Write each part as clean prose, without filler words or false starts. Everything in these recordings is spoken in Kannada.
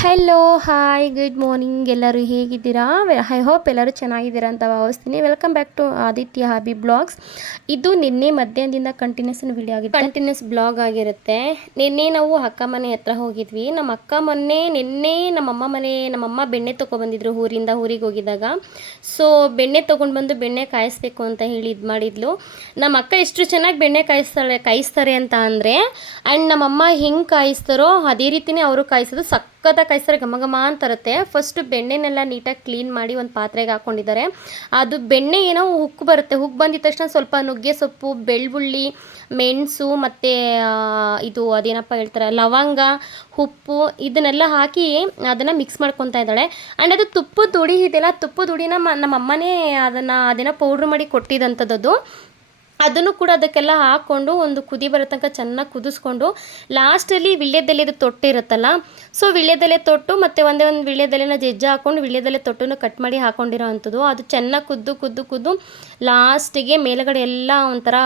Hello hi good morning. ಎಲ್ಲರೂ ಹೇಗಿದ್ದೀರಾ? ಐ ಹೋಪ್ ಎಲ್ಲರೂ ಚೆನ್ನಾಗಿದ್ದೀರಾ ಅಂತ ಭಾವಿಸ್ತೀನಿ. Welcome back to Aditya hobby blogs. ಇದು ನಿನ್ನೆ ಮಧ್ಯಾಹ್ನದಿಂದ ಕಂಟಿನ್ಯೂಸ್ ಬ್ಲಾಗ್ ಆಗಿರುತ್ತೆ. ನಿನ್ನೆ ನಾವು ಅಕ್ಕ ಮನೆ ಹತ್ರ ಹೋಗಿದ್ವಿ. ನಮ್ಮ ಅಕ್ಕ ನಿನ್ನೆ ನಮ್ಮಮ್ಮ ಬೆಣ್ಣೆ ತೊಗೊಬಂದಿದ್ರು ಊರಿಗೆ ಹೋಗಿದ್ದಾಗ. ಸೊ ಬೆಣ್ಣೆ ತೊಗೊಂಡು ಬಂದು ಬೆಣ್ಣೆ ಕಾಯಿಸ್ಬೇಕು ಅಂತ ಹೇಳಿ ಇದು ಮಾಡಿದ್ಲು. ನಮ್ಮ ಅಕ್ಕ ಎಷ್ಟು ಚೆನ್ನಾಗಿ ಬೆಣ್ಣೆ ಕಾಯಿಸ್ತಾರೆ ಅಂತ ಅಂದರೆ, ಆ್ಯಂಡ್ ನಮ್ಮಮ್ಮ ಹೆಂಗೆ ಕಾಯಿಸ್ತಾರೋ ಅದೇ ರೀತಿಯೇ ಅವರು ಕಾಯಿಸೋದು. ಸಕ್ಕತ್ತಾಗಿ ಕಾಯಿಸ್ತಾರೆ, ಘಮ ಘಮ ಅಂತಿರುತ್ತೆ. ಫಸ್ಟು ಬೆಣ್ಣೆನೆಲ್ಲ ನೀಟಾಗಿ ಕ್ಲೀನ್ ಮಾಡಿ ಒಂದು ಪಾತ್ರೆಗೆ ಹಾಕ್ಕೊಂಡಿದ್ದಾರೆ. ಅದು ಬೆಣ್ಣೆ ಏನೋ ಉಕ್ಕು ಬರುತ್ತೆ. ಉಕ್ಕು ಬಂದಿದ ತಕ್ಷಣ ಸ್ವಲ್ಪ ನುಗ್ಗೆ ಸೊಪ್ಪು, ಬೆಳ್ಳುಳ್ಳಿ, ಮೆಣಸು ಮತ್ತು ಇದು ಅದೇನಪ್ಪ ಹೇಳ್ತಾರೆ ಲವಂಗ, ಉಪ್ಪು ಇದನ್ನೆಲ್ಲ ಹಾಕಿ ಅದನ್ನು ಮಿಕ್ಸ್ ಮಾಡ್ಕೊತಾ ಇದ್ದಾಳೆ. ಆ್ಯಂಡ್ ಅದು ತುಪ್ಪದ ಹುಡಿ ಇದೆಯಲ್ಲ, ತುಪ್ಪದ ಹುಡಿನ ನಮ್ಮ ಅಮ್ಮನೇ ಅದೇನೋ ಪೌಡ್ರ್ ಮಾಡಿ ಕೊಟ್ಟಿದ್ದಂಥದ್ದು. ಅದನ್ನು ಕೂಡ ಅದಕ್ಕೆಲ್ಲ ಹಾಕ್ಕೊಂಡು ಒಂದು ಕುದಿ ಬರೋ ತನಕ ಚೆನ್ನಾಗಿ ಕುದಿಸ್ಕೊಂಡು ಲಾಸ್ಟಲ್ಲಿ ವೀಳ್ಯದೆಲೆದು ತೊಟ್ಟಿರುತ್ತಲ್ಲ, ಸೊ ವೀಳ್ಯದೆಲೆ ತೊಟ್ಟು ಮತ್ತು ಒಂದೇ ಒಂದು ವೀಳ್ಯದೆಲೆನ ಜಜ್ಜಿ ಹಾಕ್ಕೊಂಡು ವೀಳ್ಯದೆಲೆ ತೊಟ್ಟನ್ನು ಕಟ್ ಮಾಡಿ ಹಾಕ್ಕೊಂಡಿರೋ ಅಂಥದ್ದು. ಅದು ಚೆನ್ನಾಗಿ ಕುದ್ದು ಲಾಸ್ಟಿಗೆ ಮೇಲುಗಡೆ ಎಲ್ಲ ಒಂಥರ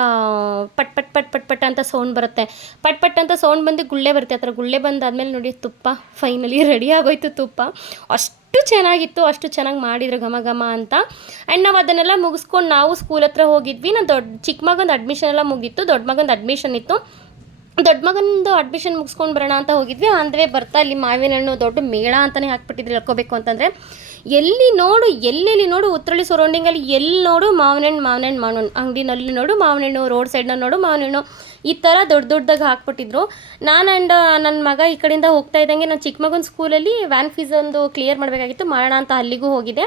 ಪಟ್ ಪಟ್ ಪಟ್ ಪಟ್ ಪಟ್ ಅಂತ ಸೌಂಡ್ ಬರುತ್ತೆ. ಪಟ್ ಪಟ್ ಅಂತ ಸೌಂಡ್ ಬಂದು ಗುಳ್ಳೆ ಬರುತ್ತೆ. ಆ ಥರ ಗುಳ್ಳೆ ಬಂದಾದ್ಮೇಲೆ ನೋಡಿ ತುಪ್ಪ ಫೈನಲಿ ರೆಡಿ ಆಗೋಯ್ತು. ತುಪ್ಪ ಅಷ್ಟು ಚೆನ್ನಾಗಿತ್ತು, ಅಷ್ಟು ಚೆನ್ನಾಗಿ ಮಾಡಿದ್ರು ಘಮ ಘಮ ಅಂತ. ಆ್ಯಂಡ್ ನಾವು ಅದನ್ನೆಲ್ಲ ಮುಗಿಸ್ಕೊಂಡು ನಾವು ಸ್ಕೂಲ್ ಹತ್ರ ಹೋಗಿದ್ವಿ. ನಾನು ಚಿಕ್ಕ ಮಗಂದು ಅಡ್ಮಿಷನ್ ಎಲ್ಲ ಮುಗೀತು, ದೊಡ್ಡ ಮಗಂದು ಅಡ್ಮಿಷನ್ ಇತ್ತು. ದೊಡ್ಡ ಮಗಂದು ಅಡ್ಮಿಷನ್ ಮುಗಿಸ್ಕೊಂಡು ಬರೋಣ ಅಂತ ಹೋಗಿದ್ವಿ. ಅಂದವೇ ಬರ್ತಾ ಇಲ್ಲಿ ಮಾವಿನ ಹಣ್ಣು ದೊಡ್ಡ ಮೇಳ ಅಂತಲೇ ಹಾಕ್ಬಿಟ್ಟಿದ್ರು. ಹೇಳ್ಕೋಬೇಕು ಅಂತಂದರೆ ಎಲ್ಲೆಲ್ಲಿ ನೋಡು ಉತ್ರಳ್ಳಿ ಸರೌಂಡಿಂಗಲ್ಲಿ ಎಲ್ಲಿ ನೋಡು ಮಾವಿನ ಹಣ್ಣು ಅಂಗಡಿನಲ್ಲಿ ನೋಡು ಮಾವಿನ ಹಣ್ಣು, ರೋಡ್ ಸೈಡ್ನಲ್ಲಿ ನೋಡು ಮಾವಿನ ಹಣ್ಣು, ಈ ಥರ ದೊಡ್ಡದಾಗಿ ಹಾಕ್ಬಿಟ್ಟಿದ್ರು. ನಾನು ಆ್ಯಂಡ್ ನನ್ನ ಮಗ ಈ ಕಡೆಯಿಂದ ಹೋಗ್ತಾ ಇದ್ದಂಗೆ ನಾನು ಚಿಕ್ಕ ಮಗನ ಸ್ಕೂಲಲ್ಲಿ ವ್ಯಾನ್ ಫೀಸ್ ಒಂದು ಕ್ಲಿಯರ್ ಮಾಡಬೇಕಾಗಿತ್ತು, ಮಾಡೋಣ ಅಂತ ಅಲ್ಲಿಗೂ ಹೋಗಿದ್ದೆ.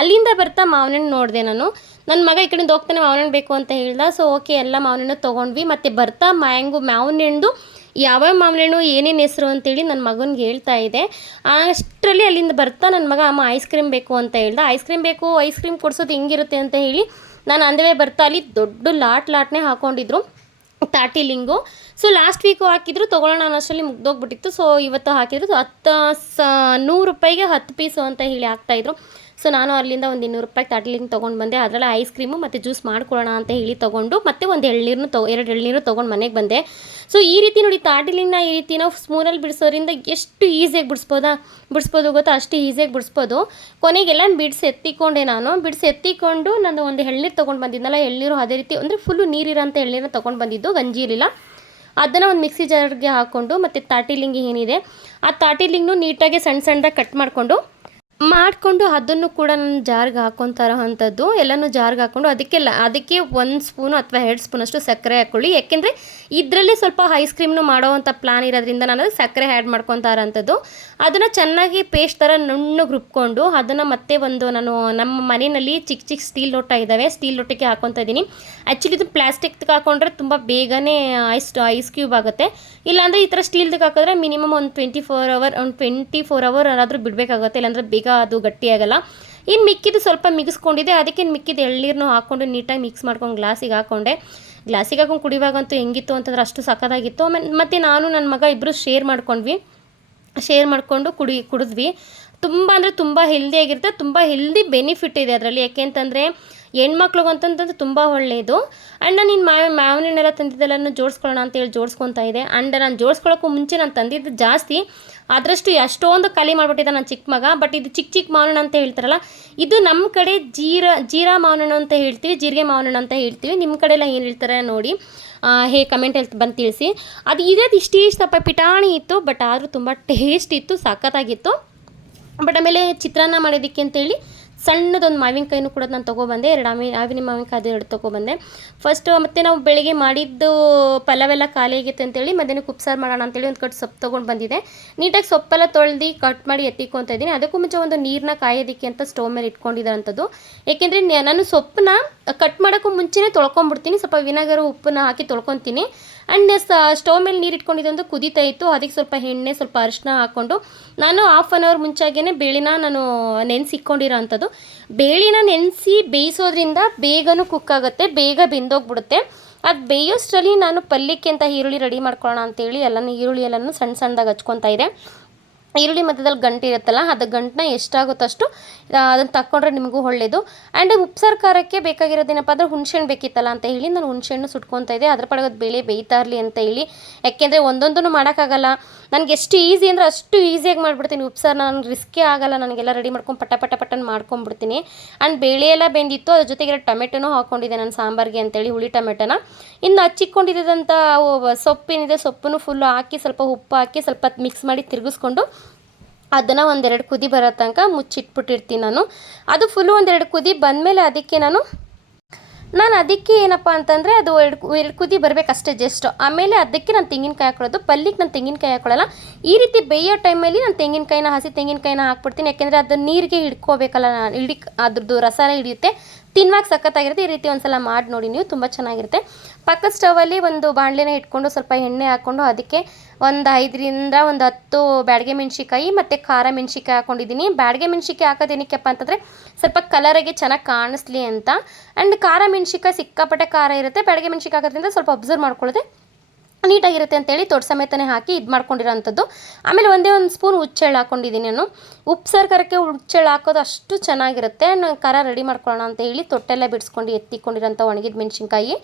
ಅಲ್ಲಿಂದ ಬರ್ತಾ ಮಾವಿನ ಹಣ್ಣು ನೋಡಿದೆ ನಾನು. ನನ್ನ ಮಗ ಈ ಕಡೆಯಿಂದ ಹೋಗ್ತಾನೆ ಮಾವಿನ ಹಣ್ಣು ಬೇಕು ಅಂತ ಹೇಳ್ದ. ಸೊ ಓಕೆ ಎಲ್ಲ ಮಾವಿನ ಹಣ್ಣು ತೊಗೊಂಡ್ವಿ. ಮತ್ತು ಬರ್ತಾ ಮಾವಿನ ಹಣ್ಣು ಯಾವ ಮಾವಿನ ಹಣ್ಣು ಏನೇನು ಹೆಸರು ಅಂತೇಳಿ ನನ್ನ ಮಗನಿಗೆ ಹೇಳ್ತಾ ಇದೆ. ಅಷ್ಟರಲ್ಲಿ ಅಲ್ಲಿಂದ ಬರ್ತಾ ನನ್ನ ಮಗ ಅಮ್ಮ ಐಸ್ ಕ್ರೀಮ್ ಬೇಕು ಅಂತ ಹೇಳ್ದ. ಐಸ್ ಕ್ರೀಮ್ ಕೊಡಿಸೋದು ಹೆಂಗಿರುತ್ತೆ ಅಂತ ಹೇಳಿ ನಾನು ಅಂದವೇ ಬರ್ತಾ ಅಲ್ಲಿ ದೊಡ್ಡ ಲಾಟ್ನೇ ಹಾಕ್ಕೊಂಡಿದ್ರು ತಾಟಿಲಿಂಗು. ಸೊ ಲಾಸ್ಟ್ ವೀಕು ಹಾಕಿದ್ರು, ತೊಗೊಳ್ಳೋಣ ಅನ್ನೋಷ್ಟರಲ್ಲಿ ಮುಗ್ದೋಗ್ಬಿಟ್ಟಿತ್ತು. ಸೊ ಇವತ್ತು ಹಾಕಿದ್ರು 100 ರೂಪಾಯಿಗೆ 10 ಪೀಸು ಅಂತ ಹೇಳಿ ಹಾಕ್ತಾಯಿದ್ರು. ಸೊ ನಾನು ಅಲ್ಲಿಂದ ಒಂದು 200 ರೂಪಾಯಿ ತಾಟಿಲಿಂಗ್ ತೊಗೊಂಡು ಬಂದೆ. ಅದರಲ್ಲಿ ಐಸ್ ಕ್ರೀಮು ಮತ್ತು ಜ್ಯೂಸ್ ಮಾಡ್ಕೊಳ್ಳೋಣ ಅಂತ ಹೇಳಿ ತೊಗೊಂಡು ಮತ್ತೆ ಒಂದು ಎರಡು ಎಳ್ನೀರು ತೊಗೊಂಡು ಮನೆಗೆ ಬಂದೆ. ಸೊ ಈ ರೀತಿ ನೋಡಿ ತಾಟಿಲಿಂಗ್ನ ಈ ರೀತಿ ನಾವು ಸ್ಪೂನಲ್ಲಿ ಬಿಡಿಸೋದ್ರಿಂದ ಎಷ್ಟು ಈಸಿಯಾಗಿ ಬಿಡಿಸ್ಬೋದು ಗೊತ್ತಾ, ಅಷ್ಟು ಈಸಿಯಾಗಿ ಬಿಡಿಸ್ಬೋದು. ಕೊನೆಗೆಲ್ಲ ಬಿಡಿಸಿ ಎತ್ತಿಕೊಂಡು ನಾನು ಒಂದು ಎಳ್ನೀರು ತೊಗೊಂಡು ಬಂದಿದ್ನಲ್ಲ, ಎಳ್ನೀರು ಅದೇ ರೀತಿ ಅಂದರೆ ಫುಲ್ಲು ನೀರಿರೋಂಥ ಎಳ್ನೀರನ್ನ ತೊಗೊಂಡು ಬಂದಿದ್ದು, ಗಂಜಿ ಇರಲಿಲ್ಲ. ಅದನ್ನು ಒಂದು ಮಿಕ್ಸಿ ಜಾರ್ಗೆ ಹಾಕ್ಕೊಂಡು ಮತ್ತು ತಾಟಿಲಿಂಗಿ ಏನಿದೆ ಆ ತಾಟಿಲಿಂಗ್ನು ನೀಟಾಗಿ ಸಣ್ಣದಾಗಿ ಕಟ್ ಮಾಡಿಕೊಂಡು ಅದನ್ನು ಕೂಡ ನಾನು ಜಾರ್ಗೆ ಹಾಕ್ಕೊತಾರೋ ಅಂಥದ್ದು. ಎಲ್ಲನೂ ಜಾರ್ಗೆ ಹಾಕ್ಕೊಂಡು ಅದಕ್ಕೆ 1 ಸ್ಪೂನು ಅಥವಾ 2 ಸ್ಪೂನಷ್ಟು ಸಕ್ಕರೆ ಹಾಕ್ಕೊಳ್ಳಿ. ಯಾಕೆಂದರೆ ಇದರಲ್ಲಿ ಸ್ವಲ್ಪ ಐಸ್ ಕ್ರೀಮ್ನು ಮಾಡೋವಂಥ ಪ್ಲಾನ್ ಇರೋದ್ರಿಂದ ನಾನು ಸಕ್ಕರೆ ಆ್ಯಡ್ ಮಾಡ್ಕೊತಾ ಇರೋಂಥದ್ದು. ಅದನ್ನು ಚೆನ್ನಾಗಿ ಪೇಸ್ಟ್ ಥರ ನುಣ್ಣಗೆ ರುಬ್ಕೊಂಡು ಅದನ್ನು ಮತ್ತೆ ನಾನು ನಮ್ಮ ಮನೆಯಲ್ಲಿ ಚಿಕ್ಕ ಸ್ಟೀಲ್ ಲೋಟ ಇದ್ದಾವೆ, ಸ್ಟೀಲ್ ಲೋಟಕ್ಕೆ ಹಾಕ್ಕೊತಾ ಇದ್ದೀನಿ. ಆ್ಯಕ್ಚುಲಿ ಇದು ಪ್ಲಾಸ್ಟಿಕ್ಗೆ ಹಾಕ್ಕೊಂಡ್ರೆ ತುಂಬ ಬೇಗನೆ ಐಸ್ ಕ್ಯೂಬ್ ಆಗುತ್ತೆ. ಇಲ್ಲಾಂದರೆ ಈ ಥರ ಸ್ಟೀಲ್ದಾಗ ಹಾಕಿದ್ರೆ ಮಿನಿಮಮ್ ಒಂದು 24 ಅವರ್ ಆದರೂ ಬಿಡಬೇಕಾಗುತ್ತೆ, ಇಲ್ಲಾಂದರೆ ಬೇಗ ಅದು ಗಟ್ಟಿಯಾಗಲ್ಲ. ಇನ್ನು ಮಿಕ್ಕಿದ್ದು ಸ್ವಲ್ಪ ಮಿಗಿಸ್ಕೊಂಡಿದೆ, ಅದಕ್ಕೆ ಮಿಕ್ಕಿದ್ದು ಎಳ್ನೀರನ್ನು ಹಾಕ್ಕೊಂಡು ನೀಟಾಗಿ ಮಿಕ್ಸ್ ಮಾಡ್ಕೊಂಡು ಗ್ಲಾಸಿಗೆ ಹಾಕ್ಕೊಂಡು ಕುಡಿಯುವಾಗಂತೂ ಹೆಂಗಿತ್ತು ಅಂತಂದ್ರೆ ಅಷ್ಟು ಸಕ್ಕತ್ತಾಗಿತ್ತು. ಮತ್ತು ನಾನು ನನ್ನ ಮಗ ಇಬ್ಬರು ಶೇರ್ ಮಾಡಿಕೊಂಡು ಕುಡಿದ್ವಿ. ತುಂಬ ಅಂದರೆ ತುಂಬ ಹೆಲ್ದಿಯಾಗಿರುತ್ತೆ, ತುಂಬ ಹೆಲ್ದಿ ಬೆನಿಫಿಟ್ ಇದೆ ಅದರಲ್ಲಿ. ಯಾಕೆ ಅಂತಂದರೆ ಹೆಣ್ಮಕ್ಳಿಗಂತಂದ್ರೆ ತುಂಬ ಒಳ್ಳೆಯದು. ಆ್ಯಂಡ್ ನಾನು ಮಾವಿನ ಹಣ್ಣೆಲ್ಲ ತಂದಿದ್ದೆಲ್ಲನೂ ಜೋಡಿಸ್ಕೊಳ್ಳೋಣ ಅಂತೇಳಿ ಜೋಡಿಸ್ಕೊತಾ ಇದೆ. ಆ್ಯಂಡ್ ನಾನು ಜೋಡಿಸ್ಕೊಳ್ಳೋಕ್ಕೂ ಮುಂಚೆ ನಾನು ತಂದಿದ್ದು ಜಾಸ್ತಿ, ಅದರಷ್ಟು ಎಷ್ಟೊಂದು ಖಾಲಿ ಮಾಡಿಬಿಟ್ಟಿದ್ದ ನನ್ನ ಚಿಕ್ಕ ಮಗ. ಬಟ್ ಇದು ಚಿಕ್ಕ ಮಾವಿನ ಹಣ್ಣು ಅಂತ ಹೇಳ್ತಾರಲ್ಲ, ಇದು ನಮ್ಮ ಕಡೆ ಜೀರಾ ಮಾವಿನ ಹಣ್ಣು ಅಂತ ಹೇಳ್ತೀವಿ, ಜೀರಿಗೆ ಮಾವಿನ ಹಣ್ಣು ಅಂತ ಹೇಳ್ತೀವಿ. ನಿಮ್ಮ ಕಡೆ ಎಲ್ಲ ಏನು ಹೇಳ್ತಾರೆ ನೋಡಿ, ಕಮೆಂಟ್ ಬಂದು ತಿಳಿಸಿ. ಅದು ಇಷ್ಟಪ್ಪ ಪಿಟಾಣಿ ಇತ್ತು, ಬಟ್ ಆದರೂ ತುಂಬ ಟೇಸ್ಟ್ ಇತ್ತು, ಸಖತ್ತಾಗಿತ್ತು. ಬಟ್ ಆಮೇಲೆ ಚಿತ್ರಾನ್ನ ಮಾಡೋದಕ್ಕೆ ಅಂತೇಳಿ ಸಣ್ಣದೊಂದು ಮಾವಿನಕಾಯಿನೂ ಕೂಡ ನಾನು ತೊಗೊಬಂದೆ. 2 ಮಾವಿನಕಾಯಿ ಅದು 2 ತೊಗೊಬಂದೆ ಫಸ್ಟು. ಮತ್ತು ನಾವು ಬೆಳಿಗ್ಗೆ ಮಾಡಿದ್ದು ಪಲಾವೆಲ್ಲ ಖಾಲಿ ಆಗಿತ್ತು ಅಂತೇಳಿ ಮಧ್ಯಾಹ್ನಕ್ಕೆ ಉಪ್ಸಾರು ಮಾಡೋಣ ಅಂತೇಳಿ ಒಂದು ಕಟ್ ಸೊಪ್ಪು ತೊಗೊಂಡು ಬಂದಿದ್ದೆ. ನೀಟಾಗಿ ಸೊಪ್ಪೆಲ್ಲ ತೊಳೆದು ಕಟ್ ಮಾಡಿ ಎತ್ತಿಕೊತಾ ಇದ್ದೀನಿ. ಅದಕ್ಕೂ ಮುಂಚೆ ಒಂದು ನೀರನ್ನ ಕಾಯೋದಕ್ಕೆ ಅಂತ ಸ್ಟವ್ ಮೇಲೆ ಇಟ್ಕೊಂಡಿರೋಂಥದ್ದು. ಏಕೆಂದರೆ ನಾನು ಸೊಪ್ಪನ್ನ ಕಟ್ ಮಾಡೋಕ್ಕೂ ಮುಂಚೆನೇ ತೊಳ್ಕೊಂಬಿಡ್ತೀನಿ, ಸ್ವಲ್ಪ ವಿನೆಗರು ಉಪ್ಪನ್ನ ಹಾಕಿ ತೊಳ್ಕೊತೀನಿ. ಆ್ಯಂಡ್ ಸ್ಟವ್ ಮೇಲೆ ನೀರು ಇಟ್ಕೊಂಡಿದ್ದೊಂದು ಕುದೀತಾ ಇತ್ತು, ಅದಕ್ಕೆ ಸ್ವಲ್ಪ ಎಣ್ಣೆ ಸ್ವಲ್ಪ ಅರಿಶಿನ ಹಾಕ್ಕೊಂಡು ನಾನು 1/2 ಅವರ್ ಮುಂಚಾಗೇ ಬೇಳೆನ ನಾನು ನೆನೆಸಿಕ್ಕೊಂಡಿರೋ ಅಂಥದ್ದು. ಬೇಳೆನ ನೆನೆಸಿ ಬೇಯಿಸೋದ್ರಿಂದ ಬೇಗನೂ ಕುಕ್ ಆಗುತ್ತೆ, ಬೇಗ ಬೆಂದೋಗ್ಬಿಡುತ್ತೆ. ಅದು ಬೇಯೋಷ್ಟರಲ್ಲಿ ನಾನು ಪಲ್ಯಕ್ಕೆ ಅಂತ ಈರುಳ್ಳಿ ರೆಡಿ ಮಾಡ್ಕೊಳ್ಳೋಣ ಅಂತೇಳಿ ಈರುಳ್ಳಿ ಎಲ್ಲನೂ ಸಣ್ಣದಾಗಿ ಹಚ್ಕೊತಾ ಇದೆ. ಈರುಳ್ಳಿ ಮಧ್ಯದಲ್ಲಿ ಗಂಟು ಇರುತ್ತಲ್ಲ, ಅದು ಗಂಟನ್ನ ಎಷ್ಟಾಗುತ್ತೋ ಅಷ್ಟು ಅದನ್ನು ತಕ್ಕೊಂಡ್ರೆ ನಿಮಗೂ ಒಳ್ಳೆಯದು. ಆ್ಯಂಡ್ ಉಪ್ಸಾರು ಖಾರಕ್ಕೆ ಬೇಕಾಗಿರೋದೇನಪ್ಪ ಅಂದರೆ ಹುಣಸೆಹಣ್ಣು ಬೇಕಿತ್ತಲ್ಲ ಅಂತ ಹೇಳಿ ನಾನು ಹುಣಸೆಹಣ್ಣು ಸುಟ್ಕೊತಾ ಇದ್ದೆ, ಅದ್ರ ಪಡಗೋದು ಬೇಳೆ ಬೇಯ್ತಾ ಇರಲಿ ಅಂತ ಹೇಳಿ. ಯಾಕೆಂದರೆ ಒಂದೊಂದನ್ನು ಮಾಡೋಕ್ಕಾಗಲ್ಲ, ನನಗೆ ಎಷ್ಟು ಈಸಿ ಅಂದರೆ ಅಷ್ಟು ಈಸಿಯಾಗಿ ಮಾಡಿಬಿಡ್ತೀನಿ ಉಪ್ಸಾರು. ನಾನು ರಿಸ್ಕೇ ಆಗಲ್ಲ, ನನಗೆಲ್ಲ ರೆಡಿ ಮಾಡ್ಕೊಂಡು ಪಟ್ಟನ ಮಾಡ್ಕೊಂಡ್ಬಿಡ್ತೀನಿ. ಆ್ಯಂಡ್ ಬೇಳೆ ಎಲ್ಲ ಬೆಂದಿತ್ತು, ಅದ್ರ ಜೊತೆಗೆ ಟೊಮೆಟೊನೂ ಹಾಕ್ಕೊಂಡಿದ್ದೆ ನಾನು ಸಾಂಬಾರಿಗೆ ಅಂತೇಳಿ, ಹುಳಿ ಟೊಮೆಟೊನ. ಇನ್ನು ಹಚ್ಚಿಕೊಂಡಿದ್ದಂಥ ಸೊಪ್ಪೇನಿದೆ, ಸೊಪ್ಪನ್ನು ಫುಲ್ಲು ಹಾಕಿ ಸ್ವಲ್ಪ ಉಪ್ಪು ಹಾಕಿ ಸ್ವಲ್ಪ ಮಿಕ್ಸ್ ಮಾಡಿ ತಿರುಗಿಸ್ಕೊಂಡು ಅದನ್ನು ಒಂದೆರಡು ಕುದಿ ಬರೋ ತನಕ ಮುಚ್ಚಿಟ್ಬಿಟ್ಟಿರ್ತೀನಿ ನಾನು. ಅದು ಫುಲ್ಲು ಒಂದೆರಡು ಕುದಿ ಬಂದಮೇಲೆ ಅದಕ್ಕೆ ನಾನು ಅದಕ್ಕೆ ಏನಪ್ಪ ಅಂತಂದರೆ ಅದು ಎರಡು ಕುದಿ ಬರಬೇಕಷ್ಟೇ ಜಸ್ಟ್. ಆಮೇಲೆ ಅದಕ್ಕೆ ನಾನು ತೆಂಗಿನಕಾಯಿ ಹಾಕೊಳ್ಳೋದು. ಪಲ್ಯಕ್ಕೆ ನಾನು ತೆಂಗಿನಕಾಯಿ ಹಾಕೊಳ್ಳಲ್ಲ. ಈ ರೀತಿ ಬೇಯೋ ಟೈಮಲ್ಲಿ ನಾನು ತೆಂಗಿನಕಾಯಿನ ಹಸಿ ತೆಂಗಿನಕಾಯಿನ ಹಾಕ್ಬಿಡ್ತೀನಿ. ಯಾಕೆಂದರೆ ಅದು ನೀರಿಗೆ ಹಿಡ್ಕೋಬೇಕಲ್ಲ, ಅದ್ರದ್ದು ರಸನ ಹಿಡಿಯುತ್ತೆ, ತಿನ್ನುವಾಗ ಸಖತ್ತಾಗಿರುತ್ತೆ. ಈ ರೀತಿ ಒಂದ್ಸಲ ಮಾಡಿ ನೋಡಿ ನೀವು, ತುಂಬ ಚೆನ್ನಾಗಿರುತ್ತೆ. ಪಕ್ಕದ ಸ್ಟವಲ್ಲಿ ಒಂದು ಬಾಣಲೆನ ಇಟ್ಕೊಂಡು ಸ್ವಲ್ಪ ಎಣ್ಣೆ ಹಾಕ್ಕೊಂಡು ಅದಕ್ಕೆ ಒಂದು 5ರಿಂದ 10 ಬ್ಯಾಡಗೆ ಮೆಣಸಿಕಾಯಿ ಮತ್ತು ಖಾರ ಮೆಣಸಿಕಾಯಿ ಹಾಕ್ಕೊಂಡಿದ್ದೀನಿ. ಬ್ಯಾಡಗೆ ಮೆಣಸಿಕಾಯಿ ಹಾಕೋದೇನಕ್ಕಪ್ಪ ಅಂತಂದರೆ ಸ್ವಲ್ಪ ಕಲರಿಗೆ ಚೆನ್ನಾಗಿ ಕಾಣಿಸ್ಲಿ ಅಂತ. ಆ್ಯಂಡ್ ಖಾರ ಮೆಣಸಿಕಾಯಿ ಸಿಕ್ಕಾಪಟ್ಟೆ ಖಾರ ಇರುತ್ತೆ, ಬ್ಯಾಡಗೆ ಮೆಣಸಿಕಾಯಿ ಹಾಕೋದ್ರಿಂದ ಸ್ವಲ್ಪ ಅಬ್ಸರ್ವ್ ಮಾಡ್ಕೊಳ್ಳೋದೆ ನೀಟಾಗಿರುತ್ತೆ ಅಂತೇಳಿ ತೊಟ್ಟು ಸಮೇತನೇ ಹಾಕಿ ಇದು ಮಾಡ್ಕೊಂಡಿರೋಂಥದ್ದು. ಆಮೇಲೆ ಒಂದೇ ಒಂದು ಸ್ಪೂನ್ ಹುಚ್ಚೆಳ್ಳು ಹಾಕ್ಕೊಂಡಿದ್ದೀನಿ ನಾನು. ಉಪ್ಸಾರು ಖಾರಕ್ಕೆ ಹುಚ್ಚೆಳ್ಳು ಹಾಕೋದು ಅಷ್ಟು ಚೆನ್ನಾಗಿರುತ್ತೆ. ನಾನು ಖಾರ ರೆಡಿ ಮಾಡ್ಕೊಳ್ಳೋಣ ಅಂತ ಹೇಳಿ ತೊಟ್ಟೆಲ್ಲ ಬಿಡಿಸ್ಕೊಂಡು ಎತ್ತಿಕೊಂಡಿರೋಂಥ ಒಣಗಿದ ಮೆಣಸಿನ್ಕಾಯಿ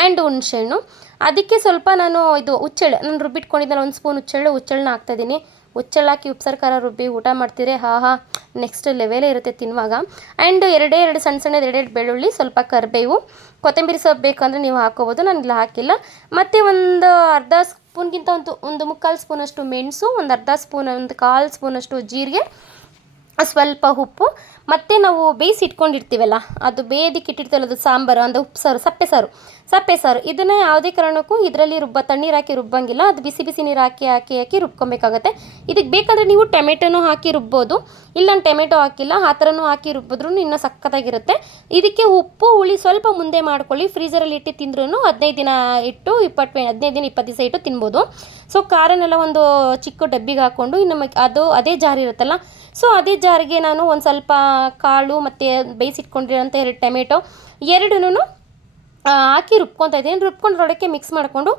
ಆ್ಯಂಡ್ ಹುಣಸೆಹಣ್ಣು, ಅದಕ್ಕೆ ಸ್ವಲ್ಪ ನಾನು ಇದು ಹುಚ್ಚೆಳ್ಳು ನಾನು ರುಬ್ಬಿಟ್ಕೊಂಡಿದ್ದಲ್ಲಿ ಒಂದು ಸ್ಪೂನ್ ಹುಚ್ಚೆಳ್ಳನ್ನ ಹಾಕ್ತಾಯಿದ್ದೀನಿ. ಹುಚ್ಚೆಳ್ಳು ಹಾಕಿ ಉಪ್ಸಾರು ಖಾರ ರುಬ್ಬಿ ಊಟ ಮಾಡ್ತೀರಿ, ಹಾ ನೆಕ್ಸ್ಟ್ ಲೆವೆಲೇ ಇರುತ್ತೆ ತಿನ್ನುವಾಗ. ಆ್ಯಂಡ್ ಎರಡು ಸಣ್ಣ ಎರಡೆರಡು ಬೆಳ್ಳುಳ್ಳಿ, ಸ್ವಲ್ಪ ಕರಿಬೇವು, ಕೊತ್ತಂಬರಿ ಸೊಪ್ಪು ಬೇಕಂದರೆ ನೀವು ಹಾಕೋಬೋದು, ನಾನು ಇಲ್ಲ ಹಾಕಿಲ್ಲ. ಮತ್ತು ಒಂದು ಅರ್ಧ ಸ್ಪೂನ್ಗಿಂತ ಒಂದು ಮುಕ್ಕಾಲು ಸ್ಪೂನಷ್ಟು ಮೆಣಸು, ಒಂದು ಅರ್ಧ ಸ್ಪೂನ್, ಒಂದು 1/4 ಸ್ಪೂನಷ್ಟು ಜೀರಿಗೆ, ಸ್ವಲ್ಪ ಉಪ್ಪು, ಮತ್ತು ನಾವು ಬೇಯಿಸಿ ಇಟ್ಕೊಂಡಿರ್ತೀವಲ್ಲ, ಅದು ಬೇಯೋದಕ್ಕೆ ಇಟ್ಟಿರ್ತೀವಲ್ಲ, ಅದು ಸಾಂಬಾರು ಅಂದರೆ ಉಪ್ಸಾರು, ಸಪ್ಪೆ ಸಾರು ಇದನ್ನು ಯಾವುದೇ ಕಾರಣಕ್ಕೂ ಇದರಲ್ಲಿ ತಣ್ಣೀರು ಹಾಕಿ ರುಬ್ಬಂಗಿಲ್ಲ. ಅದು ಬಿಸಿ ನೀರು ಹಾಕಿ ರುಬ್ಕೊಬೇಕಾಗತ್ತೆ. ಇದಕ್ಕೆ ಬೇಕಂದರೆ ನೀವು ಟೊಮೆಟೊನೂ ಹಾಕಿ ರುಬ್ಬೋದು, ಇಲ್ಲ ನಾನು ಟೊಮೆಟೊ ಹಾಕಿಲ್ಲ, ಆ ಥರನೂ ಹಾಕಿ ರುಬ್ಬಿದ್ರೂ ಇನ್ನೂ ಸಖತ್ತಾಗಿರುತ್ತೆ. ಇದಕ್ಕೆ ಉಪ್ಪು ಹುಳಿ ಸ್ವಲ್ಪ ಮುಂದೆ ಮಾಡ್ಕೊಳ್ಳಿ, ಫ್ರೀಝರಲ್ಲಿ ಇಟ್ಟು ತಿಂದ್ರೂ 15 ದಿನ ಇಟ್ಟು 20 ದಿವಸ ಇಟ್ಟು ತಿನ್ಬೋದು. ಸೊ ಖಾರನೆಲ್ಲ ಒಂದು ಚಿಕ್ಕ ಡಬ್ಬಿಗೆ ಹಾಕ್ಕೊಂಡು ಇನ್ನು ಅದೇ ಜಾರ್ ಇರುತ್ತಲ್ಲ, ಸೊ ಅದೇ ಜಾರಿಗೆ ನಾನು ಒಂದು ಸ್ವಲ್ಪ ಕಾಳು ಮತ್ತು ಬೇಯಿಸಿಟ್ಕೊಂಡಿರೋಂಥ 2 ಟೊಮೆಟೊ ಎರಡನ್ನೂ ಹಾಕಿ ರುಬ್ಕೊತಾ ಇದ್ದೀನಿ. ರುಬ್ಕೊಂಡು ರೊಡಕ್ಕೆ ಮಿಕ್ಸ್ ಮಾಡಿಕೊಂಡು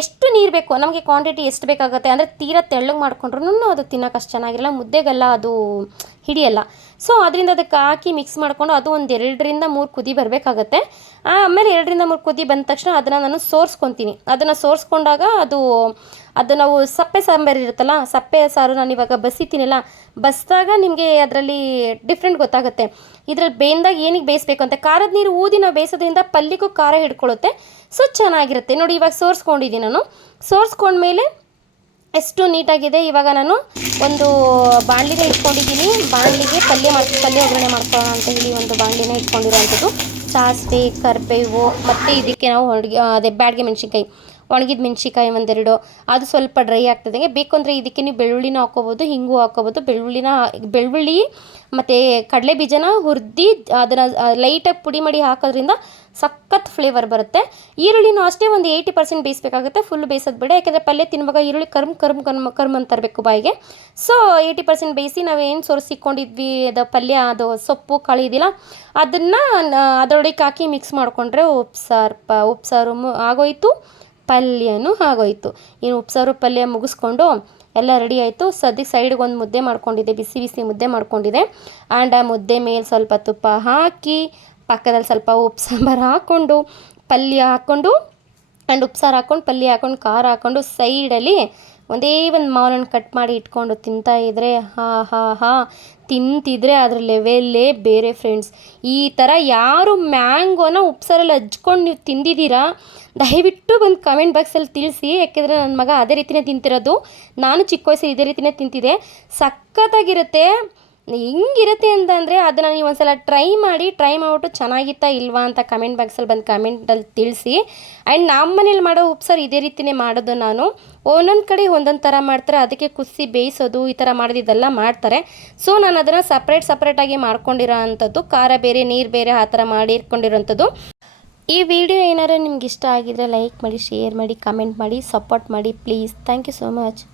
ಎಷ್ಟು ನೀರು ಬೇಕು ನಮಗೆ, ಕ್ವಾಂಟಿಟಿ ಎಷ್ಟು ಬೇಕಾಗುತ್ತೆ ಅಂದರೆ ತೀರಾ ತೆಳ್ಳಗೆ ಮಾಡ್ಕೊಂಡ್ರೂ ಅದು ತಿನ್ನೋಕೆ ಅಷ್ಟು ಚೆನ್ನಾಗಿರಲ್ಲ, ಮುದ್ದೆಗೆಲ್ಲ ಅದು ಹಿಡಿಯಲ್ಲ. ಸೊ ಅದರಿಂದ ಅದಕ್ಕೆ ಹಾಕಿ ಮಿಕ್ಸ್ ಮಾಡಿಕೊಂಡು ಅದು ಒಂದು 2ರಿಂದ 3 ಕುದಿ ಬರಬೇಕಾಗತ್ತೆ. ಆಮೇಲೆ 2ರಿಂದ 3 ಕುದಿ ಬಂದ ತಕ್ಷಣ ಅದನ್ನು ನಾನು ಸೋರಿಸ್ಕೊತೀನಿ. ಅದನ್ನು ಸೋರಿಸ್ಕೊಂಡಾಗ ಅದು ನಾವು ಸಪ್ಪೆ ಸಾಂಬಾರು ಇರುತ್ತಲ್ಲ, ಸಪ್ಪೆ ಸಾರು ನಾನು ಇವಾಗ ಬಸಿತೀನಿಲ್ಲ, ಬಸಿದಾಗ ನಿಮಗೆ ಅದರಲ್ಲಿ ಡಿಫ್ರೆಂಟ್ ಗೊತ್ತಾಗುತ್ತೆ. ಇದರಲ್ಲಿ ಬೇಯ್ದಾಗ ಏನಕ್ಕೆ ಬೇಯಿಸ್ಬೇಕು ಅಂತ, ಖಾರದ ನೀರು ಊದಿ ನಾವು ಬೇಯಿಸೋದ್ರಿಂದ ಪಲ್ಯಕ್ಕೂ ಖಾರ ಹಿಡ್ಕೊಳ್ಳುತ್ತೆ, ಸೊ ಚೆನ್ನಾಗಿರುತ್ತೆ ನೋಡಿ. ಇವಾಗ ಸೋರಿಸ್ಕೊಂಡಿದ್ದೀನಿ ನಾನು. ಸೋರಿಸ್ಕೊಂಡ್ಮೇಲೆ ಎಷ್ಟು ನೀಟಾಗಿದೆ. ಇವಾಗ ನಾನು ಒಂದು ಬಾಣಲಿಗೆ ಇಟ್ಕೊಂಡಿದ್ದೀನಿ. ಬಾಣಲಿಗೆ ಪಲ್ಯ ಒಗ್ಗರಣೆ ಮಾಡ್ಕೊಳ್ಳೋಣ ಅಂತ ಹೇಳಿ ಒಂದು ಬಾಣಲಿನ ಇಟ್ಕೊಂಡಿರೋವಂಥದ್ದು. ಸಾಸಿವೆ, ಕರಿಬೇವು ಮತ್ತು ಇದಕ್ಕೆ ನಾವು ಬ್ಯಾಡಗೆ ಮೆಣಸಿನ್ಕಾಯಿ, ಒಣಗಿದ ಮೆಣಸಿನ್ಕಾಯಿ ಒಂದೆರಡು, ಅದು ಸ್ವಲ್ಪ ಡ್ರೈ ಆಗ್ತದೆ. ಬೇಕು ಅಂದರೆ ಇದಕ್ಕೆ ನೀವು ಬೆಳ್ಳುಳ್ಳಿನ ಹಾಕ್ಕೋಬೋದು, ಹಿಂಗು ಹಾಕ್ಕೋಬೋದು. ಬೆಳ್ಳುಳ್ಳಿ ಮತ್ತು ಕಡಲೆ ಬೀಜನ ಹುರಿದು ಅದನ್ನು ಲೈಟಾಗಿ ಪುಡಿ ಮಾಡಿ ಹಾಕೋದ್ರಿಂದ ಸಖತ್ ಫ್ಲೇವರ್ ಬರುತ್ತೆ. ಈರುಳ್ಳಿನೂ ಅಷ್ಟೇ ಒಂದು 80% ಬೇಯಿಸಬೇಕಾಗುತ್ತೆ, ಫುಲ್ ಬೇಯಿಸೋದು ಬೇಡ. ಯಾಕೆಂದರೆ ಪಲ್ಯ ತಿನ್ನುವಾಗ ಈರುಳ್ಳಿ ಕರ್ಮ್ ಅಂತ ತರಬೇಕು ಬಾಯಿಗೆ. ಸೊ 80% ಬೇಯಿಸಿ ನಾವೇನು ಸೋರಿಸಿಕೊಂಡಿದ್ವಿ ಅದು ಪಲ್ಯ, ಅದು ಸೊಪ್ಪು ಕಾಳು ಇದೆಯಲ್ಲ, ಅದನ್ನು ಅದರೊಳಗೆ ಹಾಕಿ ಮಿಕ್ಸ್ ಮಾಡಿಕೊಂಡ್ರೆ ಉಪ್ಸಾರು ಆಗೋಯ್ತು, ಪಲ್ಯನೂ ಆಗೋಯ್ತು. ಇನ್ನು ಉಪ್ಸಾರು ಪಲ್ಯ ಮುಗಿಸ್ಕೊಂಡು ಎಲ್ಲ ರೆಡಿ ಆಯಿತು. ಸದ್ಯಕ್ಕೆ ಸೈಡ್ಗೆ ಒಂದು ಮುದ್ದೆ ಮಾಡ್ಕೊಂಡಿದ್ದೆ, ಬಿಸಿ ಮುದ್ದೆ ಮಾಡ್ಕೊಂಡಿದ್ದೆ. ಆ್ಯಂಡ್ ಆ ಮುದ್ದೆ ಮೇಲೆ ಸ್ವಲ್ಪ ತುಪ್ಪ ಹಾಕಿ, ಪಕ್ಕದಲ್ಲಿ ಸ್ವಲ್ಪ ಉಪ್ಪು ಸಾಂಬಾರು ಹಾಕ್ಕೊಂಡು, ಪಲ್ಯ ಹಾಕ್ಕೊಂಡು, ಆ್ಯಂಡ್ ಉಪ್ಸಾರು ಹಾಕ್ಕೊಂಡು, ಪಲ್ಯ ಹಾಕ್ಕೊಂಡು, ಖಾರ ಹಾಕ್ಕೊಂಡು, ಸೈಡಲ್ಲಿ ಒಂದೇ ಒಂದು ಮಾವಿನ ಕಟ್ ಮಾಡಿ ಇಟ್ಕೊಂಡು ತಿಂತಾಯಿದ್ರೆ ತಿಂತಿದ್ರೆ ಅದ್ರ ಲೆವೆಲ್ಲೇ ಬೇರೆ ಫ್ರೆಂಡ್ಸ್. ಈ ಥರ ಯಾರು ಮ್ಯಾಂಗೋನ ಉಪ್ಸಾರಲ್ಲಿ ಹಚ್ಕೊಂಡು ನೀವು ತಿಂದಿದ್ದೀರಾ ದಯವಿಟ್ಟು ಬಂದು ಕಮೆಂಟ್ ಬಾಕ್ಸಲ್ಲಿ ತಿಳಿಸಿ. ಯಾಕೆಂದರೆ ನನ್ನ ಮಗ ಅದೇ ರೀತಿಯೇ ತಿಂತಿರೋದು, ನಾನು ಚಿಕ್ಕ ವಯಸ್ಸಲ್ಲಿ ಇದೇ ರೀತಿಯೇ ತಿಂತಿದ್ದೆ. ಸಖತ್ತಾಗಿರುತ್ತೆ. ಹೆಂಗಿರುತ್ತೆ ಅಂತಂದರೆ ಅದನ್ನು ನೀವು ಒಂದ್ಸಲ ಟ್ರೈ ಮಾಡಿಬಿಟ್ಟು ಚೆನ್ನಾಗಿತ್ತಾ ಇಲ್ವಾ ಅಂತ ಕಮೆಂಟ್ ಬಾಕ್ಸಲ್ಲಿ ಬಂದು ಕಮೆಂಟಲ್ಲಿ ತಿಳಿಸಿ. ಆ್ಯಂಡ್ ನಮ್ಮ ಮನೇಲಿ ಮಾಡೋ ಉಪ್ಸಾರು ಇದೇ ರೀತಿಯೇ ಮಾಡೋದು ನಾನು. ಒಂದೊಂದು ಕಡೆ ಒಂದೊಂದು ಥರ ಮಾಡ್ತಾರೆ, ಅದಕ್ಕೆ ಕುದಿಸಿ ಬೇಯಿಸೋದು ಈ ಥರ ಮಾಡೋದಿದೆಲ್ಲ ಮಾಡ್ತಾರೆ. ಸೊ ನಾನು ಅದನ್ನು ಸಪ್ರೇಟಾಗಿ ಮಾಡ್ಕೊಂಡಿರೋ ಅಂಥದ್ದು, ಖಾರ ಬೇರೆ ನೀರು ಬೇರೆ ಆ ಥರ ಮಾಡಿ ಇಟ್ಕೊಂಡಿರೋಂಥದ್ದು. ಈ ವಿಡಿಯೋ ಏನಾದ್ರು ನಿಮ್ಗೆ ಇಷ್ಟ ಆಗಿದ್ರೆ ಲೈಕ್ ಮಾಡಿ, ಶೇರ್ ಮಾಡಿ, ಕಮೆಂಟ್ ಮಾಡಿ, ಸಪೋರ್ಟ್ ಮಾಡಿ please. Thank you so much.